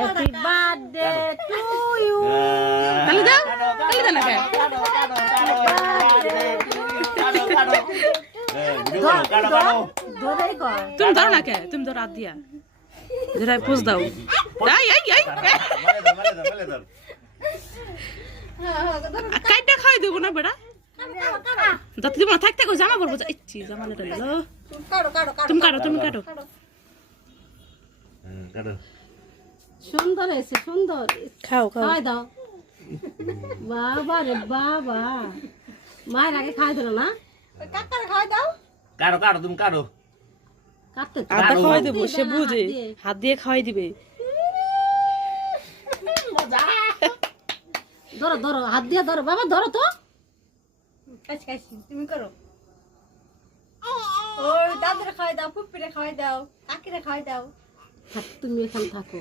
happy birthday to you তালি দাও না কে ধরেই কর তুমি ধরো না কে তুমি ধরো হাত দিয়া ধরে পোজ দাও এই কাইটা খাই দেবো না বেড়া দাঁত দিব না থাকতে জামা করবো ইচ্ছি জামা লেটা লো তুমি কাটো সুন্দর হয়েছে সুন্দর খাও খাওয়াই দাও বাবা রে বাবা মায়ের আগে খাওয়াই দিল না কাকার খাওয়াই দাও কাটো তুমি কাটো কাটতে আটা খাওয়াই দেবো সে বুঝে হাত দিয়ে খাওয়াই দিবে ধরো ধরো হাত দিয়ে ধরো বাবা ধরো তো কাছি তুমি করো ওই দাদুরে খাওয়াই দাও পুপ্পিরে খাওয়াই দাও কাকিরে খাওয়াই দাও তুমি এখানে থাকো